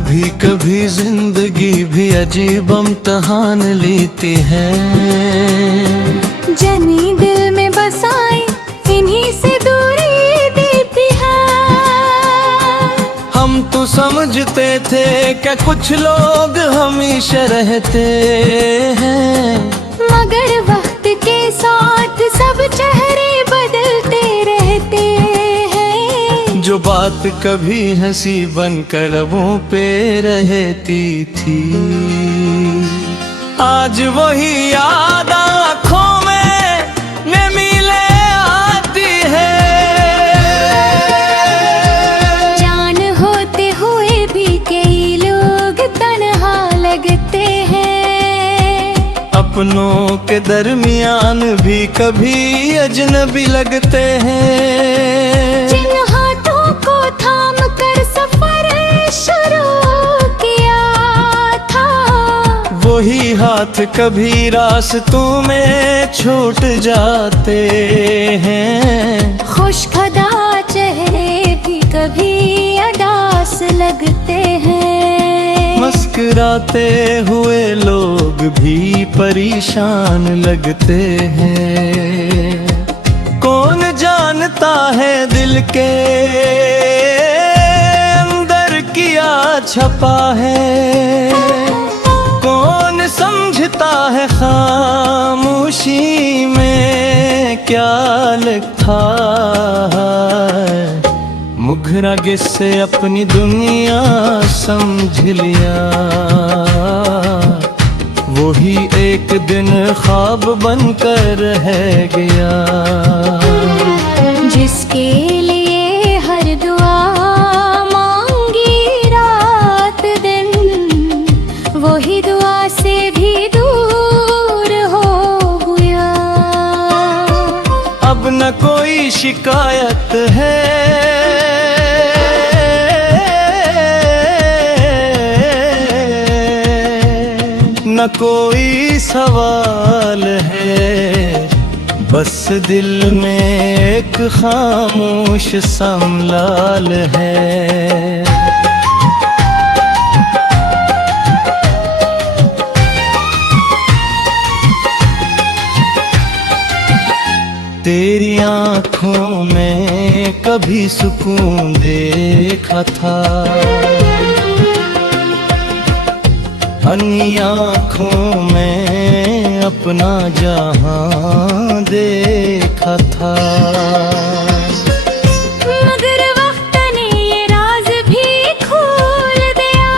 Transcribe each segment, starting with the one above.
कभी कभी जिंदगी भी अजीब इम्तिहान लेती है। जनी दिल में बसाई इन्हीं से दूरी देती है। हम तो समझते थे कि कुछ लोग हमेशा रहते हैं, मगर वक्त के साथ सब चेहरे बदलते रहते हैं। जो बात कभी हंसी बनकर लबों पे रहती थी, आज वही याद आँखों में मिले आती है। जान होते हुए भी कई लोग तन्हा लगते हैं। अपनों के दरमियान भी कभी अजनबी लगते हैं। जिन हाथों को थाम कर सफर शुरू किया था, वही हाथ कभी रास्तों में छूट जाते हैं। खुशखदा चेहरे भी कभी अदास लगते हैं। मुस्कुराते हुए लोग भी परेशान लगते हैं। कौन जानता है दिल के अंदर क्या छपा है, कौन समझता है खामोशी में क्या लिखा है। मुखरा किससे अपनी दुनिया समझ लिया, वही एक दिन ख्वाब बनकर रह गया। जिसके लिए हर दुआ मांगी रात दिन, वही दुआ से भी दूर हो गया। अब न कोई शिकायत है, न कोई सवाल है, बस दिल में एक खामोश समलाल है। तेरी आँखों में कभी सुकून देखा था, अन्य आँखों में अपना जहां देखा था। मगर वक्त ने ये राज भी खोल दिया,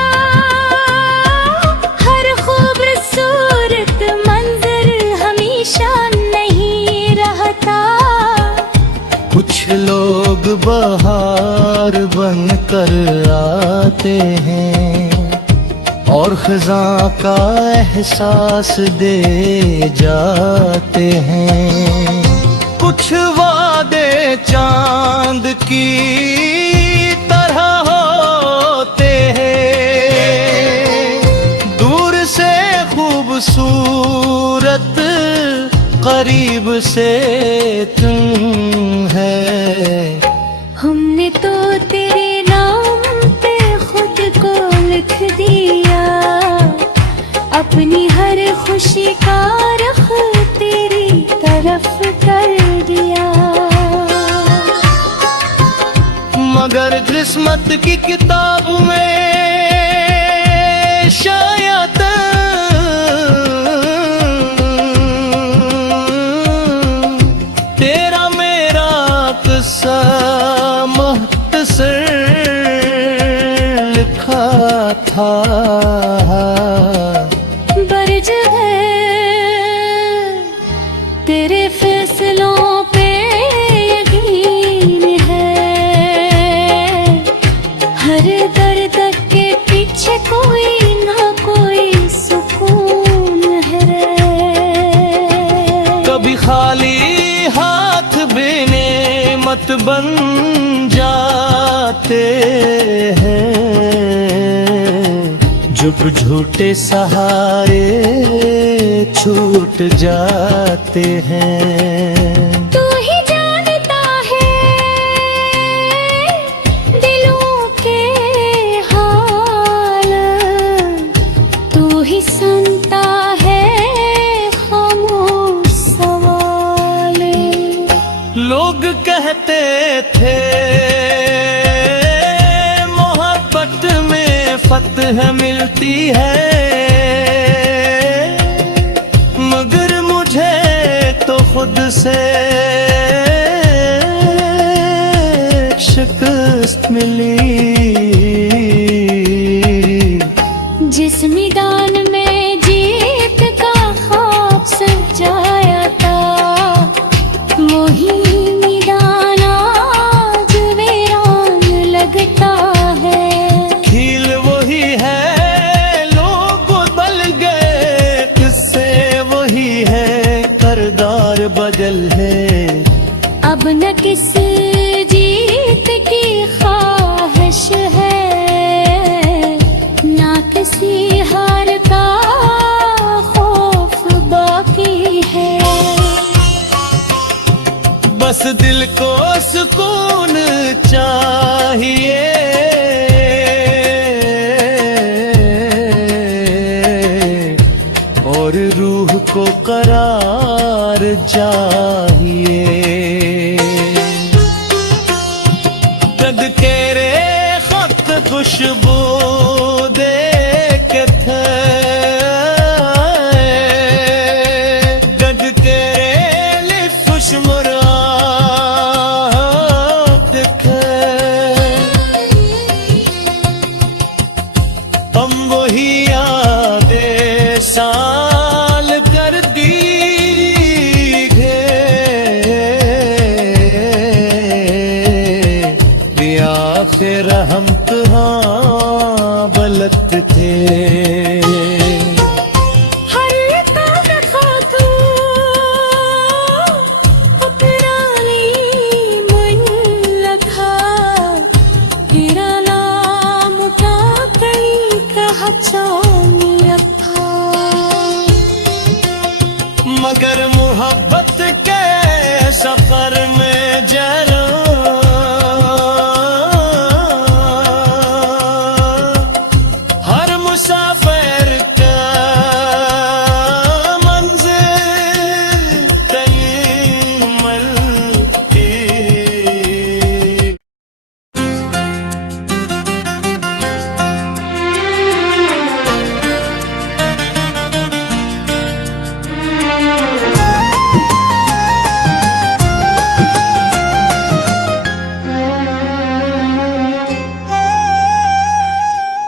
हर खूबसूरत मंजर हमेशा नहीं रहता। कुछ लोग बहार बनकर आते हैं और खज़ां का एहसास दे जाते हैं। कुछ वादे चांद की तरह होते हैं, दूर से खूबसूरत करीब से तुम है। हमने तो तेरे नाम पे खुद को लिख दिया, अपनी हर खुशी का रुख तेरी तरफ कर दिया। मगर किस्मत की किताब में शायद तेरा मेरा किस्सा मुख्तसर लिखा था। बरज है तेरे फैसलों पे यकीन है, हर दर्द के पीछे कोई ना कोई सुकून है। कभी खाली हाथ बेने मत बन जाते हैं, जब झूठे सहारे छूट जाते हैं। तू ही जानता है दिलों के हाल, फतह मिलती है, मगर मुझे तो खुद से शिकस्त मिली। जिस मैदान में जीत का ख्वाब सजाया था, वही मैदान आज वीरान लगता है। खेल वही है, लोग बदल गए, किस्से वही है, किरदार बदल है। अब न किस जीत की ख्वाहिश है, ना किसी हार का खौफ बाकी है। बस दिल को सुकून चाहिए, और रूह को करार चाहिए। गद तेरे खत खुशबू दे के थे, गद तेरे लिफ्ट मुराद थे। हम वही यादें साल कर दी फिर हम तुहाँ बलत थे। हर काम खातू पुरानी मन लखा, तेरा नाम का कई कहा चांद था। मगर मोहब्बत के सफर में जरा मुसाफिर का मंजिल कहीं मिलती।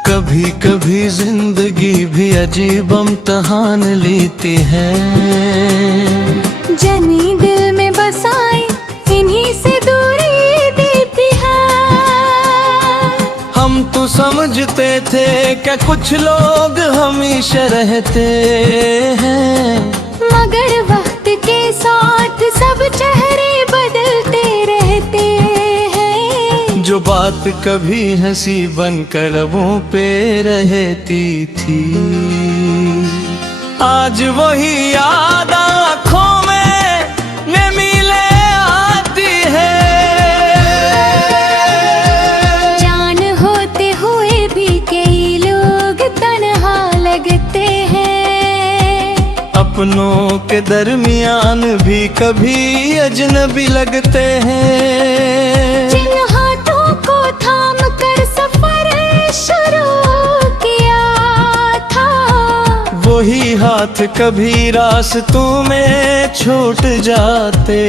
कभी कभी जिंदगी भी अजीब इम्तिहान लेती है, जनी दिल में बसाए इन्हीं से दूरी देती है। हम तो समझते थे कि कुछ लोग हमेशा रहते हैं, मगर वक्त के साथ सब चेहरे बदलते रहते हैं। जो बात कभी हंसी बनकर लबों पे रहती थी, आज वही याद आँखों में मिले आती है। जान होते हुए भी कई लोग तन्हा लगते हैं, अपनों के दरमियान भी कभी अजनबी लगते हैं। जिन हाथों को थाम कर सफर शुरू किया था, वही हाथ कभी रास्तों में छूट जाते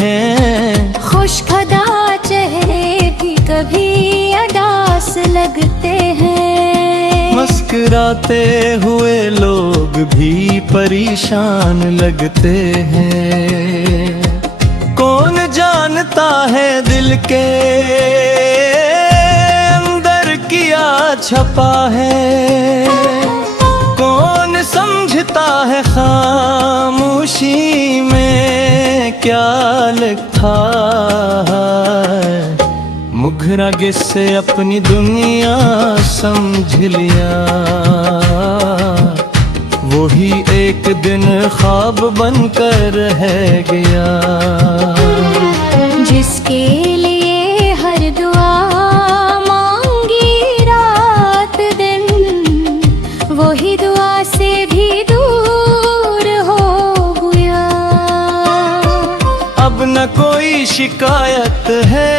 हैं। खुशखदा चेहरे भी कभी अदास लगते हैं, मुस्कुराते हुए लोग भी परेशान लगते हैं। कौन जानता है दिल के अंदर क्या छपा है, कौन समझता है खामोशी में क्या लिखा है। मुखरा से अपनी दुनिया समझ लिया, वही एक दिन ख्वाब बनकर रह गया। जिसके लिए हर दुआ मांगी रात दिन, वही दुआ से भी दूर हो गया। अब न कोई शिकायत है,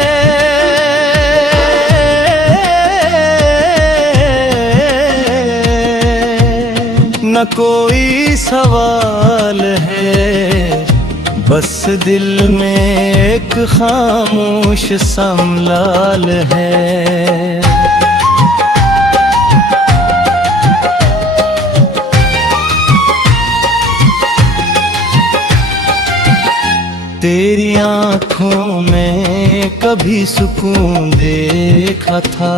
न कोई सवाल है, बस दिल में एक खामोश समलाल है। तेरी आँखों में कभी सुकून देखा था,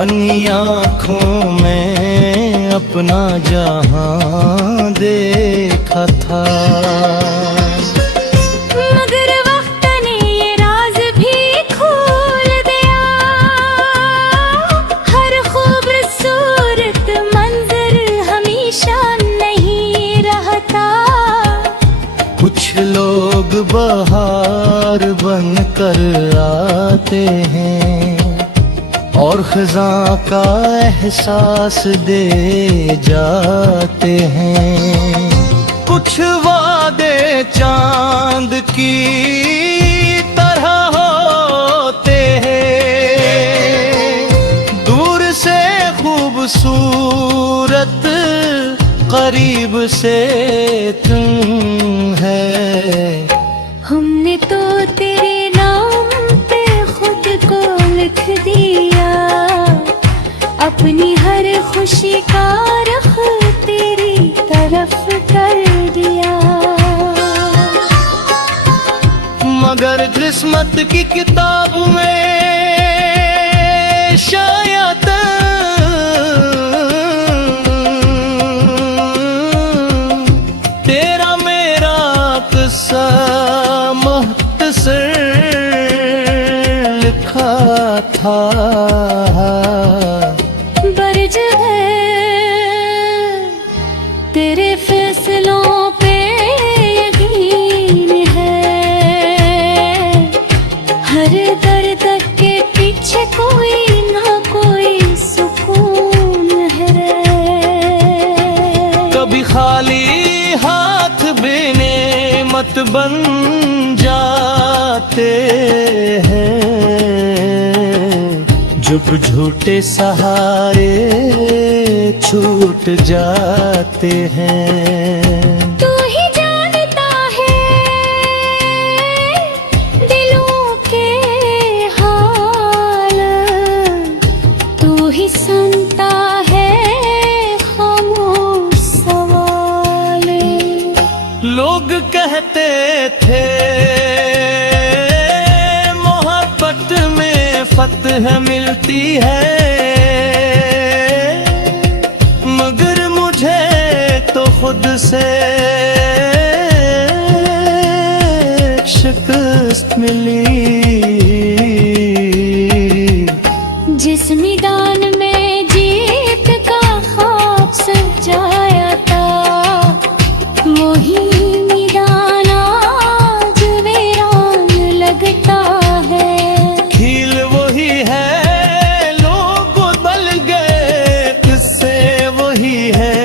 अन्य आँखों में अपना जहां देखा था। मगर वक्त ने ये राज भी खोल दिया, हर खूबसूरत मंजर हमेशा नहीं रहता। कुछ लोग बहार बनकर आते हैं और खज़ां का एहसास दे जाते हैं। कुछ वादे चांद की तरह होते हैं, दूर से खूबसूरत करीब से तुम है। हमने तो तेरे नाम पे खुद को लिख दिया, अपनी हर खुशी का रुख तेरी तरफ कर दिया। मगर किस्मत की किताब में शायद तेरा मेरा किस्सा मुख्तसर लिखा था। बरज है तेरे फैसलों पे यकीन है, हर दर्द के पीछे कोई ना कोई सुकून है। कभी खाली हाथ बेनेमत बन जाते हैं, जब झूठे सहारे छूट जाते हैं। तू ही जानता है दिलों के हाल, तू ही सुनता है खामोश सवाल। लोग कहते थे मोहब्बत में फतह मिलती है, मगर मुझे तो खुद से शिकस्त मिली। जिस मैदान में जीत का ख्वाब सजाया था, वही मैदान आज वीरान लगता है। खील वही है, लोग बदल गए, किस्से वही है,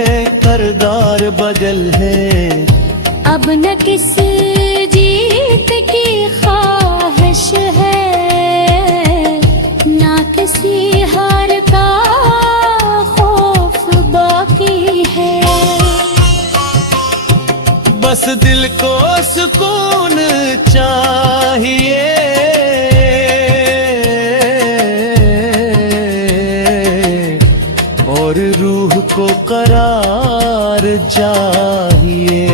किरदार बदल है। अब न किस जीत की ख्वाहिश है, ना किसी हार का खौफ बाकी है। बस दिल को सुकून चाहिए, और रूह को करार चाहिए।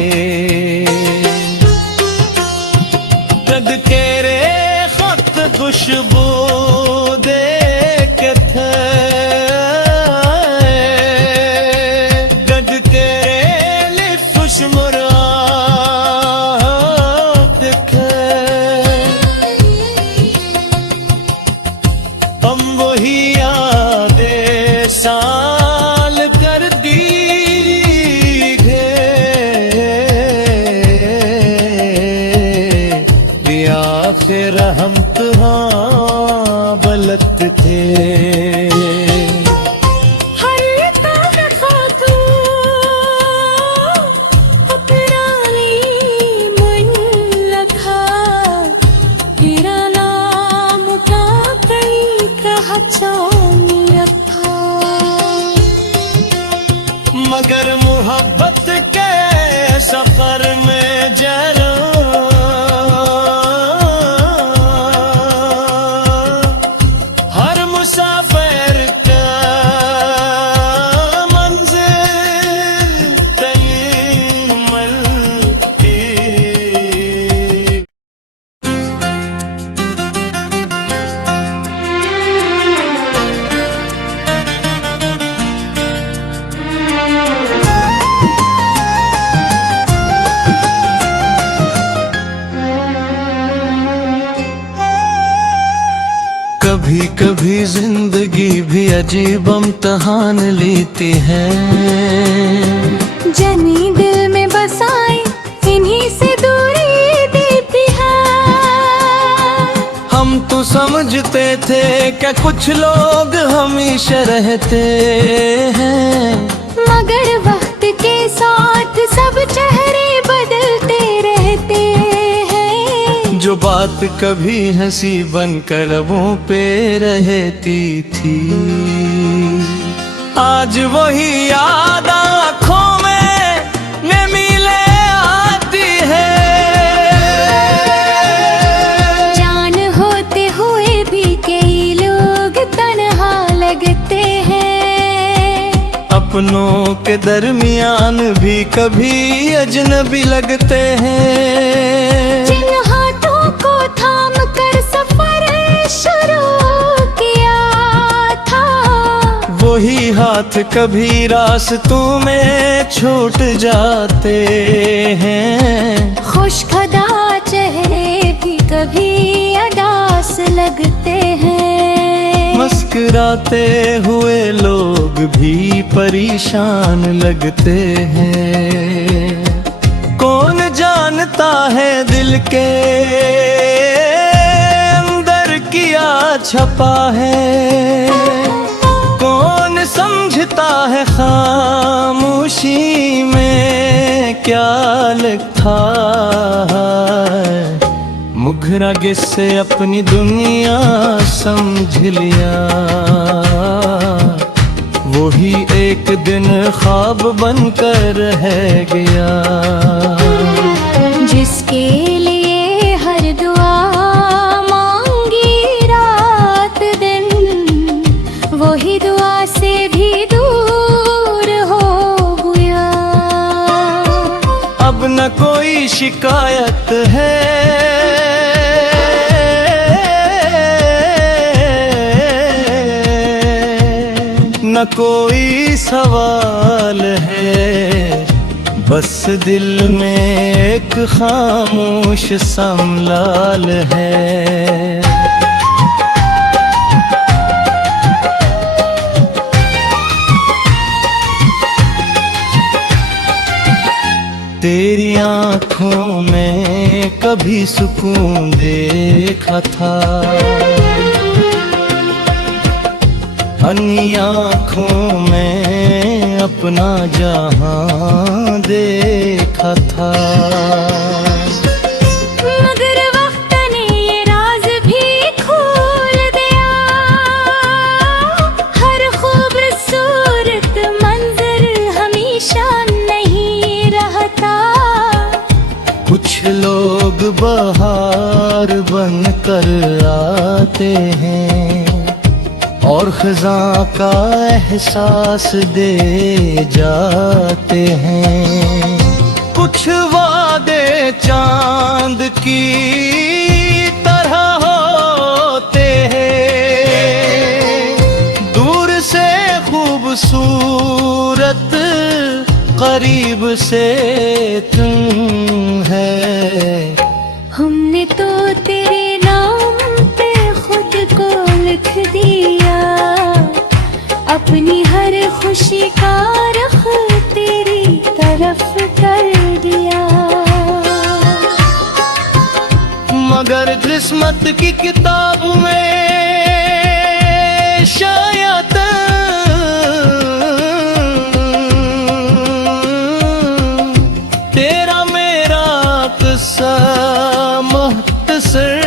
गद के रे खत खुशबू दे के थे, गद के रे लिफ्ट मुराद थे। हम वही यादें साल कर दी फिर हम तुहाँ बलत थे। रखा कभी कभी जिंदगी भी अजीब इम्तहान लेती है। जनी दिल में बसाई इन्हीं से दूरी देती है। हम तो समझते थे कि कुछ लोग हमेशा रहते हैं, मगर वक्त के साथ सब चेहरे बदलते रहते हैं। जो बात कभी हंसी बनकर लबों पे रहती थी, आज वही याद आँखों में मिले आती है। जान होते हुए भी कई लोग तन्हा लगते हैं। अपनों के दरमियान भी कभी अजनबी लगते हैं। जिन हाथों को थाम कर सफर शुरू किया था, वही हाथ कभी रास्तों में छूट जाते हैं। खुशखदा चेहरे भी कभी अदास लगते हैं। मुस्कुराते हुए लोग भी परेशान लगते हैं। कौन जानता है दिल के अंदर क्या छपा है, कौन समझता है खामोशी में क्या लिखा है। मुखरा किससे अपनी दुनिया समझ लिया, वही एक दिन ख्वाब बनकर रह गया। जिसके लिए हर दुआ मांगी रात दिन, वही दुआ से भी दूर हो गया। अब न कोई शिकायत है, न कोई सवाल है, बस दिल में एक खामोश समलाल है। तेरी आँखों में कभी सुकून देखा था, अन्य आँखों में अपना जहां देखा था। मगर वक्त ने ये राज भी खोल दिया, हर खूबसूरत मंजर हमेशा नहीं रहता। कुछ लोग बहार बनकर आते हैं और खज़ां का एहसास दे जाते हैं। कुछ वादे चांद की तरह होते हैं, दूर से खूबसूरत करीब से तुम है। हमने तो तेरे नाम पे खुद को लिख दिया, अपनी हर खुशी का रुख तेरी तरफ कर दिया। मगर किस्मत की किताब में शायद तेरा मेरा किस्सा मुख्तसर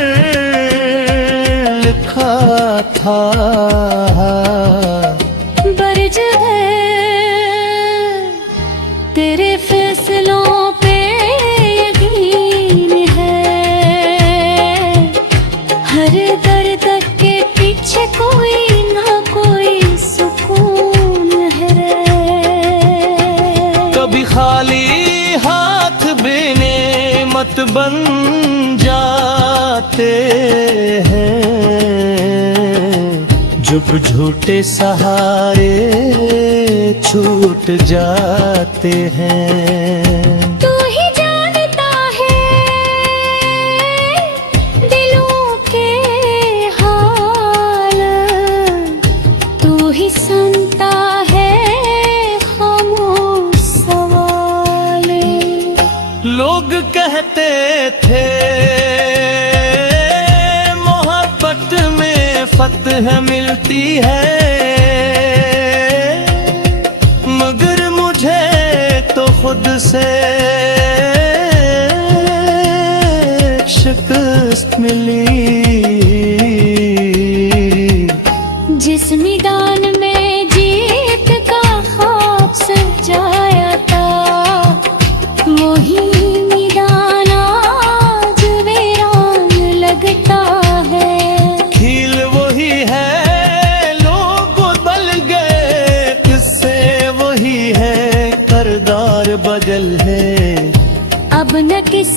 लिखा था। बरज है तेरे फैसलों पे यकीन है, हर दर्द के पीछे कोई ना कोई सुकून है। कभी खाली हाथ बेने मत बन जाते हैं, जब झूठे सहारे छूट जाते हैं। तू ही जानता है दिलों के हाल, फतह मिलती है, मगर मुझे तो खुद से शिकस्त मिली। जिस मैदान में जीत का ख्वाब सजाया था, वही मैदान आज वीरान लगता है। खेल वही है, लोग बदल गए, किस्से वही है, किरदार बदल है। अब न किस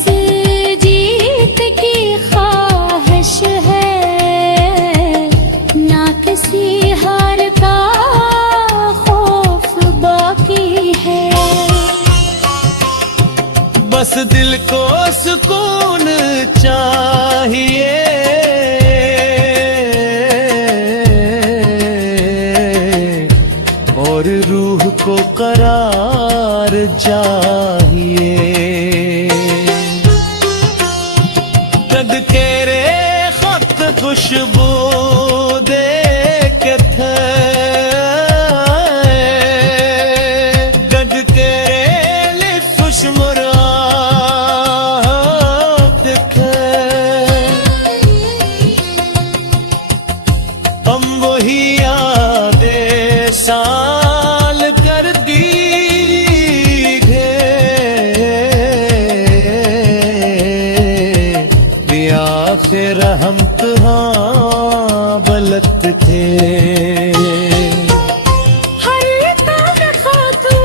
जीत की ख्वाहिश है, ना किसी हार का खौफ बाकी है। बस दिल को सुकून चाहिए, और रूह को करार चाहिए। जग तेरे खत खुशबू दे के थे, जग तेरे लिफ्ट मुराद थे। हम वही यादें साल कर दी फिर हम तुहाँ बलत थे। हर तन खातून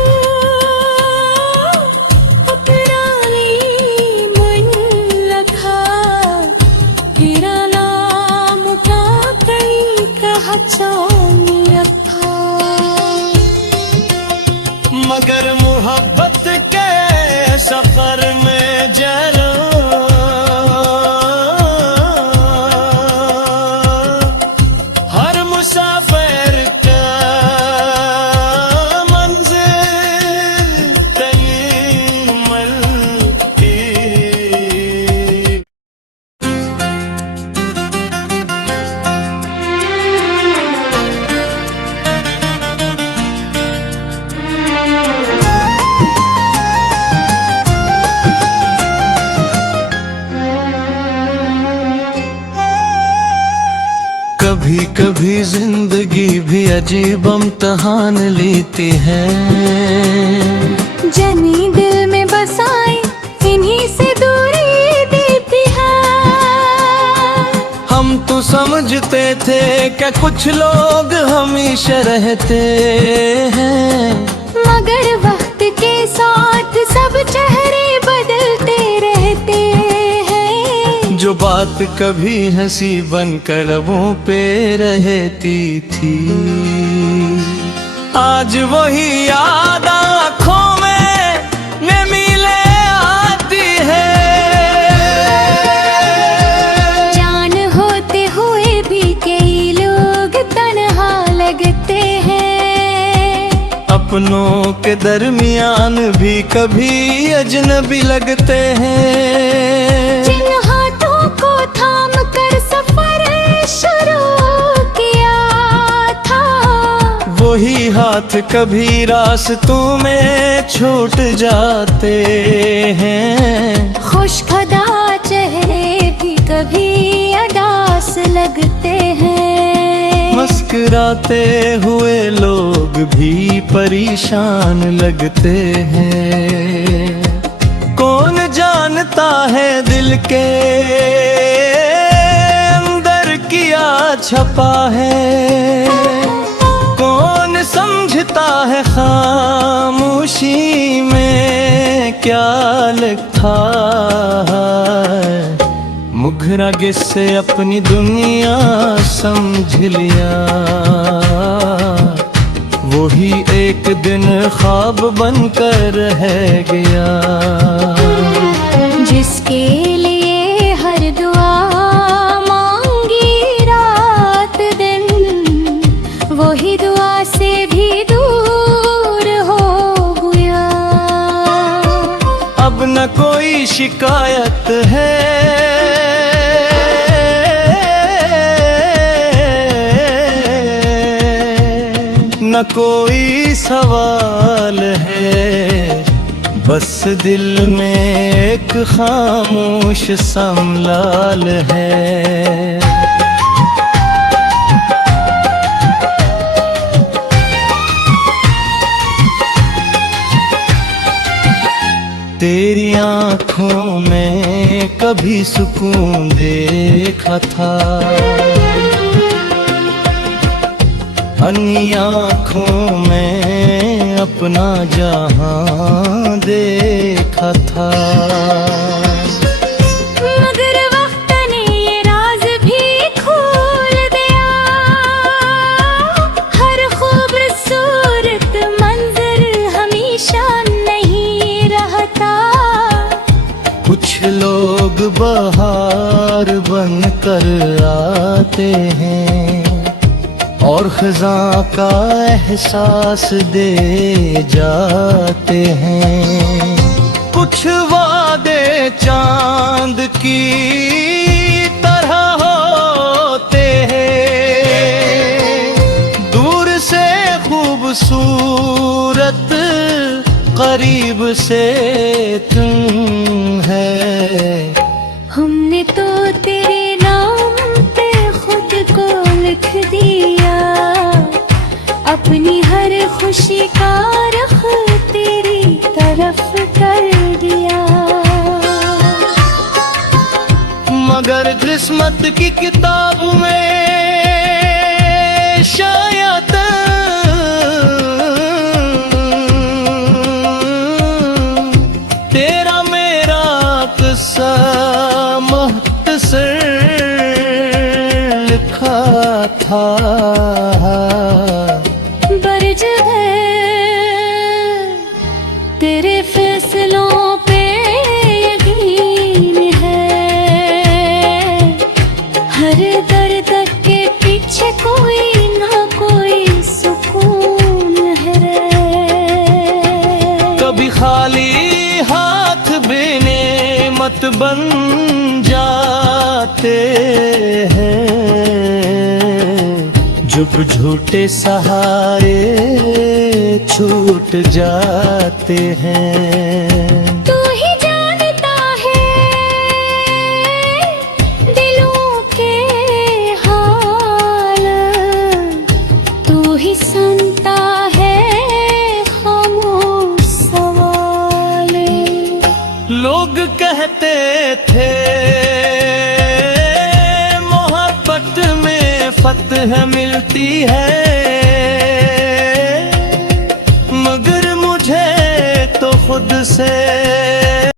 अपनानी मन लखा, तेरा नाम का कई कहा चांद रखा। मगर मोहब्बत के सफर में जलो, कभी कभी जिंदगी भी अजीब इम्तिहान लेती है। जनी दिल में बसाई इन्हीं से दूरी देती है। हम तो समझते थे कि कुछ लोग हमेशा रहते हैं, मगर वक्त के साथ सब चेहरे बदलते रहते हैं। जो बात कभी हंसी बनकर लबों पे रहती थी, आज वही याद आँखों में मिले आती है। जान होते हुए भी कई लोग तन्हा लगते हैं, अपनों के दरमियान भी कभी अजनबी लगते हैं। जिन हाथों को थाम कर सफर शुरू किया था, वही हाथ कभी रास्तों में छूट जाते हैं। खुशखदा चेहरे भी कभी अदास लगते हैं, मुस्कुराते हुए लोग भी परेशान लगते हैं। कौन जानता है दिल के अंदर क्या छपा है, कौन समझता है खामोशी में क्या लिखा है। मुखरा किससे अपनी दुनिया समझ लिया, वही एक दिन ख्वाब बनकर रह गया। जिसके लिए हर दुआ मांगी रात दिन, वही दुआ से भी दूर हो गया। अब न कोई शिकायत है, न कोई सवाल है, बस दिल में एक खामोश समलाल है। तेरी आँखों में कभी सुकून देखा था, अन्य आँखों में अपना जहां देखा था। मगर वक्त ने ये राज भी खोल दिया, हर खूबसूरत मंजर हमेशा नहीं रहता। कुछ लोग बहार बनकर आते हैं और खज़ां का एहसास दे जाते हैं। कुछ वादे चांद की तरह होते हैं, दूर से खूबसूरत करीब से तुम है। हमने तो तेरे नाम पे खुद को लिख दिया, अपनी हर खुशी का रुख तेरी तरफ कर दिया। मगर किस्मत की किताब में शायद तेरा मेरा किस्सा मुख्तसर लिखा था। बरज है तेरे फैसलों पे यकीन है, हर दर्द के पीछे कोई ना कोई सुकून है। कभी खाली हाथ बेने मत बन जाते हैं, जब झूठे सहारे छूट जाते हैं। तू ही जानता है दिलों के हाल, तू ही सुनता है खामोश सवाल। लोग कहते थे मोहब्बत में फतह मिलती है, मगर मुझे तो खुद से